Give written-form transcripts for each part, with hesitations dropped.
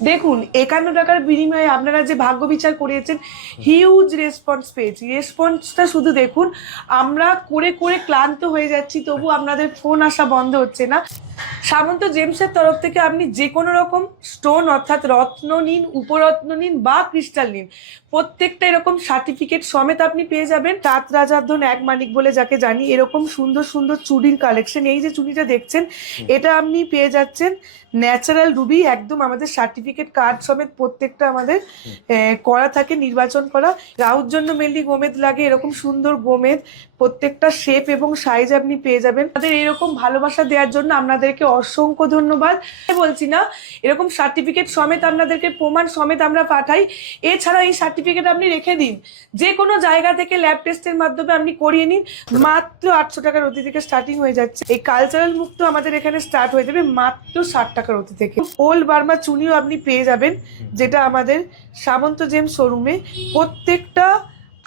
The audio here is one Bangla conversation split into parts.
দেখুন 51 টাকার বিনিময়ে আপনারা যে ভাগ্য বিচার করিয়েছেন, হিউজ রেসপন্স পেয়েছি। রেসপন্সটা শুধু দেখুন, আমরা করে করে ক্লান্ত হয়ে যাচ্ছি, তবু আপনাদের ফোন আসা বন্ধ হচ্ছে না। সামন্ত জেমসের তরফ থেকে আপনি যে কোনো রকম স্টোন অর্থাৎ রত্ন নিন, উপরত্ন নিন বা ক্রিস্টাল নিন, প্রত্যেকটা এরকম সার্টিফিকেট সমেত আপনি পেয়ে যাবেন। 7 রাজার ধন 1 মানিক বলে যাকে জানি, এরকম সুন্দর সুন্দর চুড়ির কালেকশন। এই যে চুড়িটা দেখছেন, এটা আপনি পেয়ে যাচ্ছেন ন্যাচারাল রুবি, একদম আমাদের সার্টিফিকেট কার্ড সমেত প্রত্যেকটা আমাদের করা থাকে, নির্বাচন করা। রাহুর জন্য মেনলি গোমেদ লাগে, এরকম সুন্দর গোমেদ প্রত্যেকটা শেপ এবং সাইজ আপনি পেয়ে যাবেন। আমাদের এরকম ভালোবাসা দেওয়ার জন্য আপনাদেরকে অসংখ্য ধন্যবাদ। বলছি না, এরকম সার্টিফিকেট সমেত আপনাদেরকে প্রমাণ সমেত আমরা পাঠাই। এছাড়া এই সার্টিফিকেট আপনি রেখে দিন, যে কোনো জায়গা থেকে ল্যাব টেস্টের মাধ্যমে আপনি করিয়ে নিন। মাত্র 800 টাকার অতি থেকে স্টার্টিং হয়ে যাচ্ছে। এই কালচারাল মুক্ত আমাদের এখানে স্টার্ট হয়ে যাবে মাত্র 60 টাকার অতি থেকে। ওল্ড বার্মা চুনিও আপনি পেয়ে যাবেন, যেটা আমাদের সামন্ত জেমস শোরুমে প্রত্যেকটা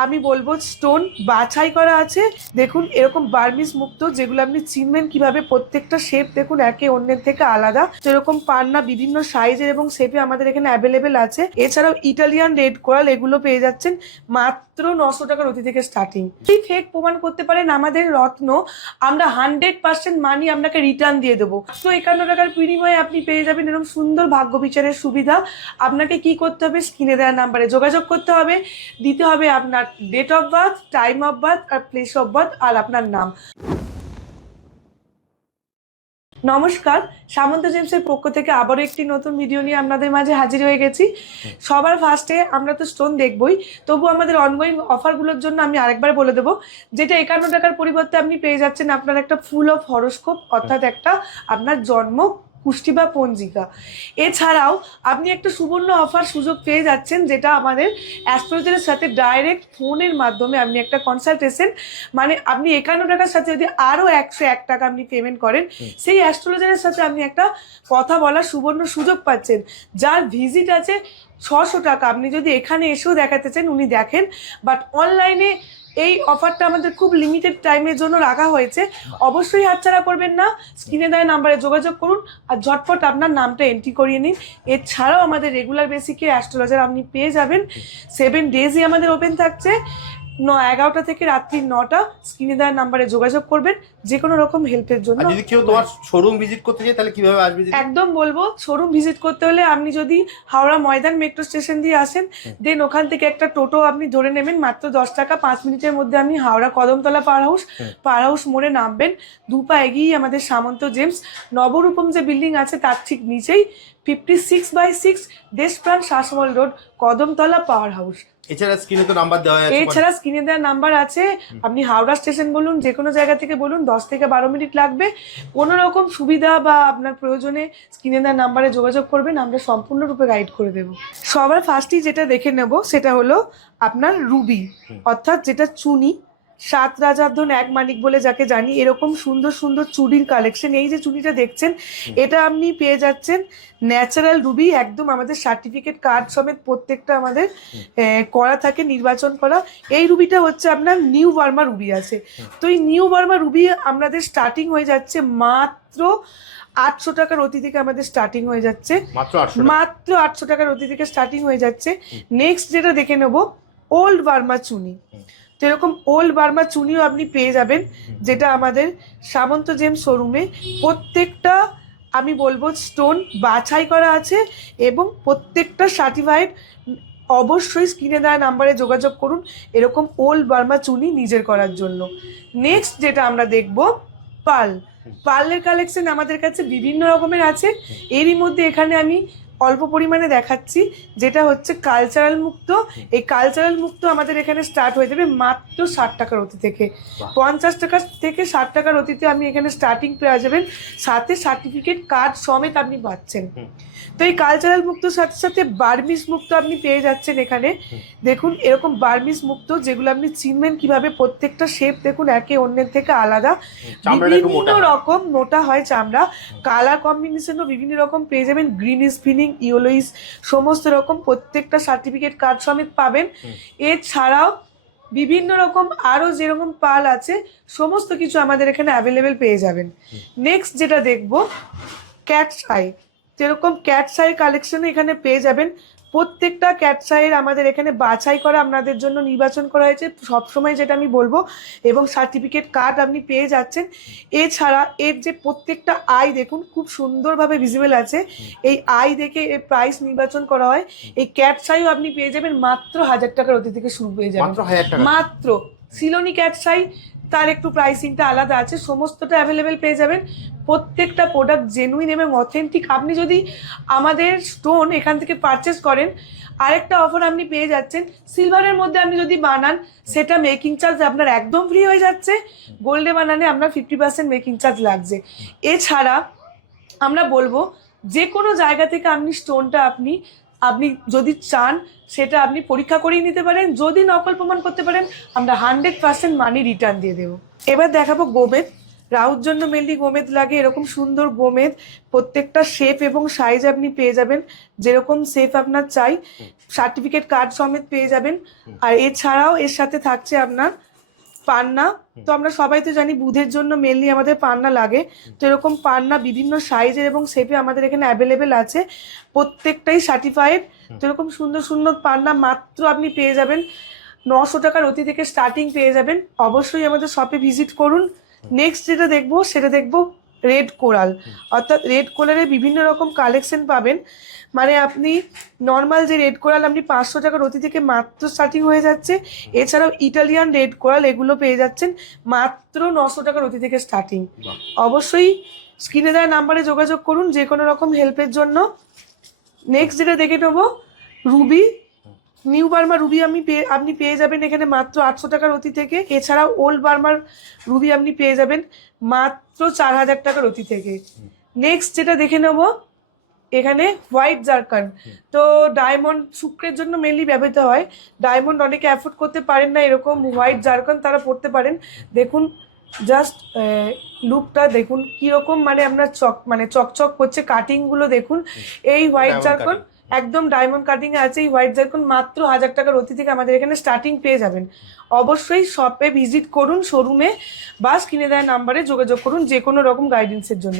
আমি বলবো স্টোন বাছাই করা আছে। দেখুন এরকম বার্মিস মুক্ত, যেগুলো আপনি চিনবেন কিভাবে, প্রত্যেকটা শেপ দেখুন একে অন্যের থেকে আলাদা। তো এরকম পান্না বিভিন্ন সাইজের এবং শেপে আমাদের এখানে অ্যাভেলেবেল আছে। এছাড়াও ইটালিয়ান রেড কোরাল এগুলো পেয়ে যাচ্ছেন মাত্র 900 টাকার অতি থেকে স্টার্টিং। এই ফেক প্রমাণ করতে পারেন আমাদের রত্ন, আমরা 100% মানি আপনাকে রিটার্ন দিয়ে দেবো। তো 51 টাকার বিনিময়ে আপনি পেয়ে যাবেন এরকম সুন্দর ভাগ্য বিচারের সুবিধা। আপনাকে কি করতে হবে, স্ক্রিনে দেওয়া নাম্বারে যোগাযোগ করতে হবে, দিতে হবে আপনার date of birth, time of birth আর প্লেস অফ বার্থ আর আপনার নাম। নমস্কার, সামন্ত জেমসের পক্ষ থেকে আবারও একটি নতুন ভিডিও নিয়ে আপনাদের মাঝে হাজির হয়ে গেছি। সবার ফার্স্টে আমরা তো স্টোন দেখবই, তবু আমাদের অনগোয়িং অফারগুলোর জন্য আমি আরেকবার বলে দেবো, যেটা 51 টাকার পরিবর্তে আপনি পেয়ে যাচ্ছেন আপনার একটা ফুল অফ হরোস্কোপ, অর্থাৎ একটা আপনার জন্ম কুষ্টি বা পঞ্জিকা। এছাড়াও আপনি একটা সুবর্ণ অফার সুযোগ পেয়ে যাচ্ছেন, যেটা আমাদের অ্যাস্ট্রোলজারের সাথে ডাইরেক্ট ফোনের মাধ্যমে আপনি একটা কনসালটেশন, মানে আপনি 51 টাকার সাথে যদি আরও 101 টাকা আপনি পেমেন্ট করেন, সেই অ্যাস্ট্রোলজারের সাথে আপনি একটা কথা বলার সুবর্ণ সুযোগ পাচ্ছেন, যার ভিজিট আছে 600 টাকা। আপনি যদি এখানে এসেও দেখাতে চান উনি দেখেন, বাট অনলাইনে এই অফারটা আমাদের খুব লিমিটেড টাইমের জন্য রাখা হয়েছে। অবশ্যই হাতছাড়া করবেন না, স্ক্রিনে দেওয়া নাম্বারে যোগাযোগ করুন আর ঝটপট আপনার নামটা এন্ট্রি করিয়ে নিন। এছাড়াও আমাদের রেগুলার বেসিকে অ্যাস্ট্রোলজার আপনি পেয়ে যাবেন। 7 ডেজই আমাদের ওপেন থাকছে, 11টা থেকে রাত্রি 9টা। স্ক্রিনে দেওয়ার নাম্বারে যোগাযোগ করবেন যে কোনো রকম হেল্পের জন্য। যদি কেউ তোমার শোরুম ভিজিট করতে চায় তাহলে কিভাবে আসবে? একদম বলবো, শোরুম ভিজিট করতে হলে আপনি যদি হাওড়া ময়দান মেট্রো স্টেশন দিয়ে আসেন, দেন ওখান থেকে একটা টোটো আপনি ধরে নেবেন, মাত্র 10 টাকা। 5 মিনিটের মধ্যে আপনি হাওড়া কদমতলা পাওয়ার হাউস মোড়ে নামবেন। 2 পা এগিয়েই আমাদের সামন্ত জেমস নবরূপম যে বিল্ডিং আছে তার ঠিক নিচেই 56/6 Deshapran Sasmal road, Kadamtala power house. এছাড়া স্ক্রিনে তো নাম্বার দেওয়া আছে, এছাড়া স্ক্রিনে দেওয়া নাম্বার আছে, আপনি হাওড়া স্টেশন বলুন, যে কোনো জায়গা থেকে বলুন, 10 থেকে 12 মিনিট লাগবে। কোনো রকম সুবিধা বা আপনার প্রয়োজনে স্ক্রিনে দেওয়া নাম্বারে যোগাযোগ করবেন, আমরা সম্পূর্ণরূপে গাইড করে দেবো। সবার ফার্স্টেই যেটা দেখে নেব সেটা হলো আপনার রুবি, অর্থাৎ যেটা চুনি। 7 রাজার ধন 1 মানিক বলে যাকে জানি, এরকম সুন্দর সুন্দর চুড়ির কালেকশন। এই যে চুড়িটা দেখছেন, এটা আপনি পেয়ে যাচ্ছেন ন্যাচারাল রুবি, একদম আমাদের সার্টিফিকেট কার্ড সমেত প্রত্যেকটা আমাদের করা থাকে, নির্বাচন করা। এই রুবিটা হচ্ছে আপনার নিউ বার্মা রুবি আছে। তো এই নিউ বার্মা রুবি আমাদের স্টার্টিং হয়ে যাচ্ছে মাত্র 800 টাকার অতি থেকে আমাদের স্টার্টিং হয়ে যাচ্ছে, মাত্র 800 টাকার অতি থেকে স্টার্টিং হয়ে যাচ্ছে। নেক্সট যেটা দেখে নেব, ওল্ড বার্মা চুনি। তো এরকম ওল্ড বার্মা চুনিও আপনি পেয়ে যাবেন, যেটা আমাদের সামন্ত জেমস শোরুমে প্রত্যেকটা আমি বলবো স্টোন বাছাই করা আছে এবং প্রত্যেকটা সার্টিফাইড। অবশ্যই স্ক্রিনে দেওয়া নাম্বারে যোগাযোগ করুন এরকম ওল্ড বার্মা চুনি নিজের করার জন্য। নেক্সট যেটা আমরা দেখব, পার্লের কালেকশন আমাদের কাছে বিভিন্ন রকমের আছে। এরই মধ্যে এখানে আমি অল্প পরিমাণে দেখাচ্ছি, যেটা হচ্ছে কালচারাল মুক্ত। এই কালচারাল মুক্ত আমাদের এখানে স্টার্ট হয়ে যাবে মাত্র 60 টাকার অতি থেকে। 50 টাকা থেকে 60 টাকার অতিতে আপনি এখানে স্টার্টিং পেয়ে যাবেন, সাথে সার্টিফিকেট কার্ড সমেত আপনি পাচ্ছেন। তো এই কালচারাল মুক্তর সাথে সাথে বার্মিস মুক্ত আপনি পেয়ে যাচ্ছেন এখানে। দেখুন এরকম বার্মিস মুক্ত, যেগুলো আপনি চিনবেন কিভাবে, প্রত্যেকটা শেপ দেখুন একে অন্যের থেকে আলাদা, বিভিন্ন রকম মোটা হয় চামড়া। কালার কম্বিনেশনও বিভিন্ন রকম পেয়ে যাবেন, গ্রিন স্পিনিং, ইয়েলোইস, সমস্ত রকম প্রত্যেকটা সার্টিফিকেট কার্ড সমেত পাবেন। এছাড়াও বিভিন্ন রকম আরও যেরকম পাল আছে সমস্ত কিছু আমাদের এখানে অ্যাভেলেবেল পেয়ে যাবেন। নেক্সট যেটা দেখব, ক্যাটস আই। তো যেরকম ক্যাট শাড়ি কালেকশন এখানে পেয়ে যাবেন। প্রত্যেকটা ক্যাট শাড়ির আমাদের এখানে বাছাই করা আপনাদের জন্য নির্বাচন করা হয়েছে সবসময়, যেটা আমি বলবো, এবং সার্টিফিকেট কার্ড আপনি পেয়ে যাচ্ছেন। এছাড়া এর যে প্রত্যেকটা আই দেখুন খুব সুন্দরভাবে ভিজিবল আছে, এই আই দেখে এর প্রাইস নির্বাচন করা হয়। এই ক্যাট শাড়িও আপনি পেয়ে যাবেন মাত্র 1000 টাকার অতি থেকে শুরু পেয়ে যাবেন, মাত্র 1000 টাকা। মাত্র। সিলোনি ক্যাট শাড়ি তার একটু প্রাইসিংটা আলাদা আছে, সমস্তটা অ্যাভেলেবেল পেয়ে যাবেন। প্রত্যেকটা প্রোডাক্ট জেনুইন এবং অথেন্টিক। আপনি যদি আমাদের স্টোন এখান থেকে পারচেস করেন, আরেকটা অফার আপনি পেয়ে যাচ্ছেন, সিলভারের মধ্যে আপনি যদি বানান সেটা মেকিং চার্জ আপনার একদম ফ্রি হয়ে যাচ্ছে, গোল্ডে বানানে আপনার 50% মেকিং চার্জ লাগছে। এছাড়া আমরা বলবো যে কোনো জায়গা থেকে আপনি স্টোনটা আপনি আপনি যদি চান সেটা আপনি পরীক্ষা করিয়ে নিতে পারেন, যদি নকল প্রমাণ করতে পারেন আমরা 100% মানি রিটার্ন দিয়ে দেবো। এবার দেখাবো গোমেদ। রাহুর জন্য মেনলি গোমেদ লাগে, এরকম সুন্দর গোমেদ প্রত্যেকটা শেপ এবং সাইজ আপনি পেয়ে যাবেন, যেরকম শেপ আপনার চাই সার্টিফিকেট কার্ড সমেত পেয়ে যাবেন। আর এছাড়াও এর সাথে থাকছে আপনার পান্না। তো আমরা সবাই তো জানি বুধের জন্য মেনলি আমাদের পান্না লাগে, তো এরকম পান্না বিভিন্ন সাইজের এবং শেপে আমাদের এখানে অ্যাভেলেবেল আছে, প্রত্যেকটাই সার্টিফাইড। তো এরকম সুন্দর সুন্দর পান্না মাত্র আপনি পেয়ে যাবেন 900 টাকার অতি থেকে স্টার্টিং পেয়ে যাবেন। অবশ্যই আমাদের শপে ভিজিট করুন। নেক্সট যেটা দেখবো সেটা দেখবো রেড কোরাল, অর্থাৎ রেড কোরালের বিভিন্ন রকম কালেকশন পাবেন। মানে আপনি নর্মাল যে রেড কোরাল আপনি 500 টাকার অতি থেকে মাত্র স্টার্টিং হয়ে যাচ্ছে। এছাড়াও ইটালিয়ান রেড কোরাল এগুলো পেয়ে যাচ্ছেন মাত্র 900 টাকার অতি থেকে স্টার্টিং। অবশ্যই স্ক্রিনে দেওয়া নাম্বারে যোগাযোগ করুন যে কোনো রকম হেল্পের জন্য। নেক্সট যেটা দেখে নেবো রুবি, নিউ বার্মা রুবি আপনি পেয়ে যাবেন এখানে মাত্র 800 টাকার অতি থেকে। এছাড়াও ওল্ড বার্মার রুবি আপনি পেয়ে যাবেন মাত্র 4000 টাকার অতি থেকে। নেক্সট যেটা দেখে নেব এখানে হোয়াইট জারকান। তো ডায়মন্ড শুক্রের জন্য মেনলি ব্যবহৃত হয়, ডায়মন্ড অনেকে অ্যাফোর্ড করতে পারেন না, এরকম হোয়াইট জারকান তারা পড়তে পারেন। দেখুন জাস্ট লুকটা দেখুন কীরকম, মানে আপনার চকচক করছে, কাটিংগুলো দেখুন। এই হোয়াইট জারকান একদম ডায়মন্ড কাটিং এ আছে। এই হোয়াইট জারকন মাত্র 1000 টাকার অতি থেকে আমাদের এখানে স্টার্টিং পেয়ে যাবেন। অবশ্যই শপে ভিজিট করুন, শোরুমে বা স্ক্রিনে দেওয়া নাম্বারে যোগাযোগ করুন যে কোনো রকম গাইডেন্সের জন্য।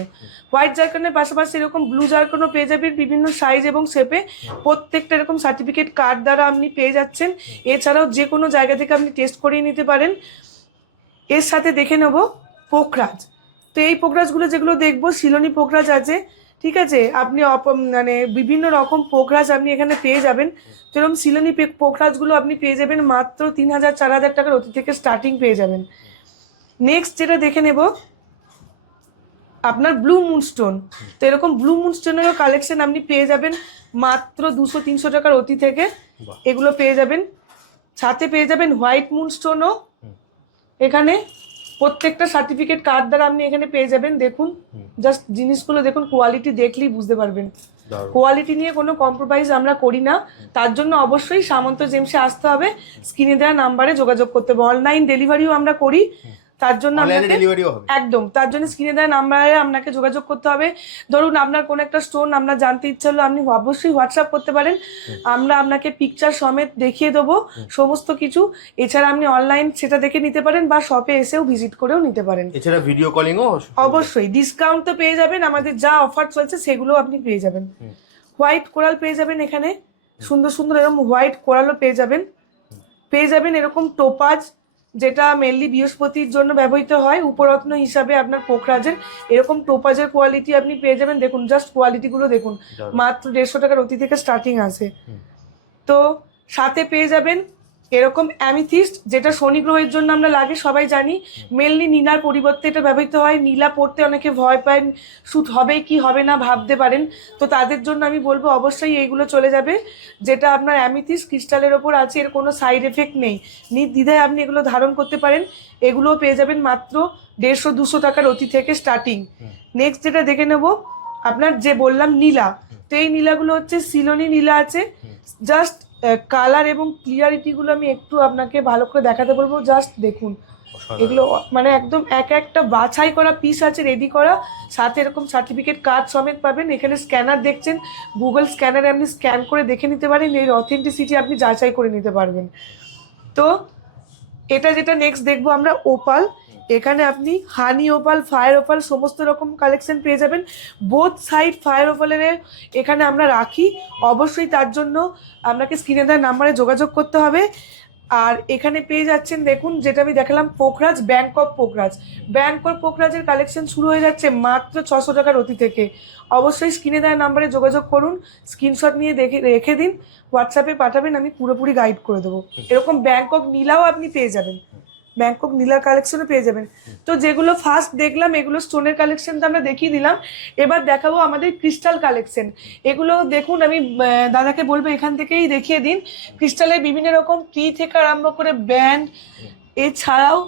হোয়াইট জারকনের পাশাপাশি এরকম ব্লু জারকনও পেয়ে যাবেন বিভিন্ন সাইজ এবং শেপে, প্রত্যেকটা এরকম সার্টিফিকেট কার্ড দ্বারা আপনি পেয়ে যাচ্ছেন। এছাড়াও যে কোনো জায়গা থেকে আপনি টেস্ট করিয়ে নিতে পারেন। এর সাথে দেখে নেব পোখরাজ। তো এই পোখরাজগুলো যেগুলো দেখবো সিলোনি পোখরাজ আছে, ঠিক আছে। আপনি মানে বিভিন্ন রকম পোখরাজ আপনি এখানে পেয়ে যাবেন। তো এরকম সিলোনি পোখরাজগুলো আপনি পেয়ে যাবেন মাত্র 3000 4000 টাকার অতি থেকে স্টার্টিং পেয়ে যাবেন। নেক্সট যেটা দেখে নেব আপনার ব্লু মুনস্টোন। তো এরকম ব্লু মুনস্টোনেরও কালেকশন আপনি পেয়ে যাবেন মাত্র 200-300 টাকার অতি থেকে, এগুলো পেয়ে যাবেন। সাথে পেয়ে যাবেন হোয়াইট মুনস্টোনও এখানে, প্রত্যেকটা সার্টিফিকেট কার্ড দ্বারা আপনি এখানে পেয়ে যাবেন। দেখুন জাস্ট জিনিসগুলো দেখুন, কোয়ালিটি দেখলেই বুঝতে পারবেন। কোয়ালিটি নিয়ে কোনো কম্প্রোমাইজ আমরা করি না, তার জন্য অবশ্যই সামন্ত জেমসে আসতে হবে, স্ক্রিনে দেওয়া নাম্বারে যোগাযোগ করতে হবে। অনলাইন ডেলিভারিও আমরা করি, তার জন্য একদম তার জন্য স্ক্রিনে দেওয়া নাম্বারে আপনাকে যোগাযোগ করতে হবে। ধরুন আপনার কোনো একটা স্টোন আপনার জানতে ইচ্ছা হলো, আপনি অবশ্যই হোয়াটসঅ্যাপ করতে পারেন, আমরা আপনাকে পিকচার সমেত দেখিয়ে দেবো সমস্ত কিছু। এছাড়া আপনি অনলাইন সেটা দেখে নিতে পারেন বা শপে এসেও ভিজিট করেও নিতে পারেন। এছাড়া ভিডিও কলিংও অবশ্যই ডিসকাউন্ট তো পেয়ে যাবেন, আমাদের যা অফার চলছে সেগুলো আপনি পেয়ে যাবেন। হোয়াইট কোরাল পেয়ে যাবেন এখানে, সুন্দর সুন্দর এরকম হোয়াইট কোরালও পেয়ে যাবেন এরকম টোপাজ, যেটা মেনলি বৃহস্পতির জন্য ব্যবহৃত হয় উপরত্ন হিসাবে আপনার পোখরাজের। এরকম টোপাজের কোয়ালিটি আপনি পেয়ে যাবেন। দেখুন জাস্ট কোয়ালিটিগুলো দেখুন, মাত্র 150 টাকার অতি থেকে স্টার্টিং আছে। তো সাথে পেয়ে যাবেন এরকম অ্যামিথিস্ট, যেটা শনি গ্রহের জন্য আমরা লাগে সবাই জানি, মেনলি নীলার পরিবর্তে এটা ব্যবহৃত হয়। নীলা পড়তে অনেকে ভয় পায়, শ্যুট হবে কি হবে না ভাবতে পারেন, তো তাদের জন্য আমি বলবো অবশ্যই এইগুলো চলে যাবে। যেটা আপনার অ্যামিথিস্ট ক্রিস্টালের ওপর আছে, এর কোনো সাইড এফেক্ট নেই, নির্দ্বিধায় আপনি এগুলো ধারণ করতে পারেন। এগুলোও পেয়ে যাবেন মাত্র 150-200 টাকার অতি থেকে স্টার্টিং। নেক্সট যেটা দেখে নেব আপনার যে বললাম নীলা। তো এই নীলাগুলো হচ্ছে সিলোনি নীলা আছে। জাস্ট কালার এবং ক্লিয়ারিটিগুলো আমি একটু আপনাকে ভালো করে দেখাতে বলবো। জাস্ট দেখুন এগুলো, মানে একদম একটা বাছাই করা পিস আছে রেডি করা, সাথে এরকম সার্টিফিকেট কার্ড সমেত পাবেন। এখানে স্ক্যানার দেখছেন, গুগল স্ক্যানারে আপনি স্ক্যান করে দেখে নিতে পারেন, এর অথেন্টিসিটি আপনি যাচাই করে নিতে পারবেন। তো এটা যেটা নেক্সট দেখবো আমরা ওপাল। এখানে আপনি হানি ওপাল, ফায়ার ওপাল সমস্ত রকম কালেকশন পেয়ে যাবেন। বোথ সাইড ফায়ার ওপালের এখানে আমরা রাখি। অবশ্যই তার জন্য আপনাকে স্ক্রিনে দেওয়া নাম্বারে যোগাযোগ করতে হবে। আর এখানে পেয়ে যাচ্ছেন দেখুন, যেটা আমি দেখালাম পোখরাজ, ব্যাংকক পোখরাজ। ব্যাংকক পোখরাজের কালেকশন শুরু হয়ে যাচ্ছে মাত্র 600 টাকার অতি থেকে। অবশ্যই স্ক্রিনে দেওয়া নাম্বারে যোগাযোগ করুন, স্ক্রিনশট নিয়ে রেখে দিন, হোয়াটসঅ্যাপে পাঠাবেন, আমি পুরোপুরি গাইড করে দেবো। এরকম ব্যাংকক নীলাও আপনি পেয়ে যাবেন, ব্যাংকক নীলার কালেকশনও পেয়ে যাবেন। তো যেগুলো ফার্স্ট দেখলাম এগুলো স্টোনের কালেকশন তো আমরা দেখিয়ে দিলাম, এবার দেখাবো আমাদের ক্রিস্টাল কালেকশন। এগুলো দেখুন, আমি দাদাকে বলবো এখান থেকেই দেখিয়ে দিন। ক্রিস্টালের বিভিন্ন রকম ট্রি থেকে আরম্ভ করে ব্যান্ড, এছাড়াও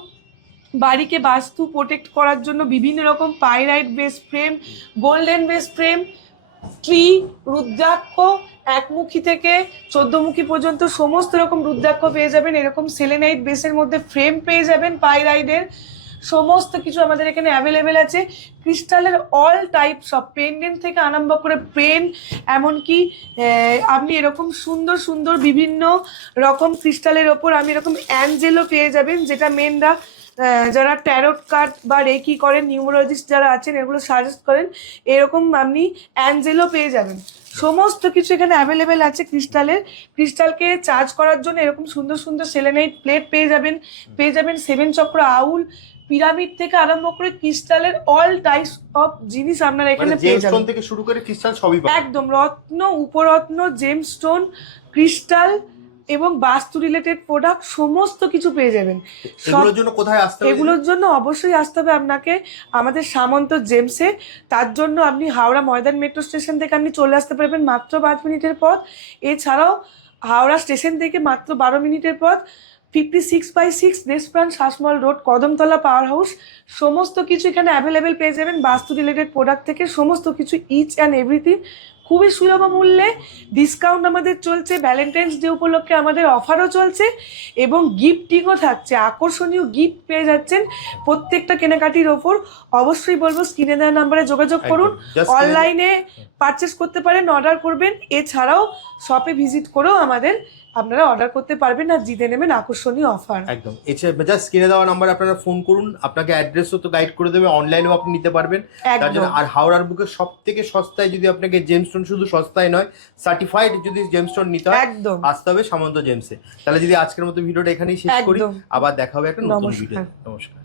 বাড়িকে বাস্তু প্রোটেক্ট করার জন্য বিভিন্ন রকম pyrite base frame, golden base frame, tree, rudraksha, একমুখী থেকে 14মুখী পর্যন্ত সমস্ত রকম রুদ্রাক্ষ পেয়ে যাবেন। এরকম সেলেনাইট বেসের মধ্যে ফ্রেম পেয়ে যাবেন পাইরাইডের। সমস্ত কিছু আমাদের এখানে অ্যাভেলেবেল আছে। ক্রিস্টালের অল টাইপ সব পেন্ডেন্ট থেকে আরম্ভ করে পেন, এমনকি আপনি এরকম সুন্দর সুন্দর বিভিন্ন রকম ক্রিস্টালের ওপর আমি এরকম অ্যাঞ্জেলও পেয়ে যাবেন, যেটা মেনরা যারা ট্যারোট কার্ড বা রেকি করেন, নিউমোলজিস্ট যারা আছেন এগুলো সাজেস্ট করেন, এরকম আপনি অ্যাঞ্জেলও পেয়ে যাবেন। সমস্ত কিছু এখানে অ্যাভেলেবেল আছে ক্রিস্টালের। ক্রিস্টালকে চার্জ করার জন্য এরকম সুন্দর সুন্দর সেলেনাইট প্লেট পেয়ে যাবেন, 7 চক্র আউল, পিরামিড থেকে আরম্ভ করে ক্রিস্টালের অল টাইপস অফ জিনিস আপনারা এখানে পেয়ে যাবেন। থেকে শুরু করে ক্রিস্টাল সবই পাবেন একদম, রত্ন, উপরত্ন, জেমস্টোন, ক্রিস্টাল এবং বাস্তু রিলেটেড প্রোডাক্ট সমস্ত কিছু পেয়ে যাবেন। এগুলোর জন্য কোথায় আসতে হবে? এগুলোর জন্য অবশ্যই আসতে হবে আপনাকে আমাদের সামন্ত জেমসে। তার জন্য আপনি হাওড়া ময়দান মেট্রো স্টেশন থেকে আপনি চলে আসতে পারবেন মাত্র 5 মিনিটের পথ। এছাড়াও হাওড়া স্টেশন থেকে মাত্র 12 মিনিটের পথ, 56/6 Deshapran Sasmal road, Kadamtala power house. সমস্ত কিছু এখানে অ্যাভেলেবেল পেয়ে যাবেন বাস্তু রিলেটেড প্রোডাক্ট থেকে সমস্ত কিছু, ইচ অ্যান্ড এভরিথিং খুবই সুলভ মূল্যে। ডিসকাউন্ট আমাদের চলছে, ভ্যালেন্টাইন্স ডে উপলক্ষে আমাদের অফারও চলছে এবং গিফটিংও থাকছে, আকর্ষণীয় গিফট পেয়ে যাচ্ছেন প্রত্যেকটা কেনাকাটির ওপর। অবশ্যই বলবো স্ক্রিনে দেওয়া নাম্বারে যোগাযোগ করুন, অনলাইনে পারচেস করতে পারেন, অর্ডার করবেন। এছাড়াও শপে ভিজিট করেও আমাদের আপনারা অর্ডার করতে পারবেন আর জিতে নেবেন আকর্ষণীয় অফার। একদম, এছাড়া জাস্ট স্ক্রিনে দেওয়া নাম্বারে আপনারা ফোন করুন, আপনাকে অ্যাড্রেসও তো গাইড করে দেবে, অনলাইনেও আপনি নিতে পারবেন তার জন্য। আর হাওড়ার বুকে সব থেকে সস্তায় যদি আপনাকে জেমস্টোন, শুধু সস্তায় নয় সার্টিফাইড যদি জেমস্টোন নিতে হয় একদম আসতে হবে সামন্ত জেমসে। তাহলে যদি আজকের মতো ভিডিওটা এখানেই শেষ করি, আবার দেখা হবে একটা নতুন ভিডিও। নমস্কার।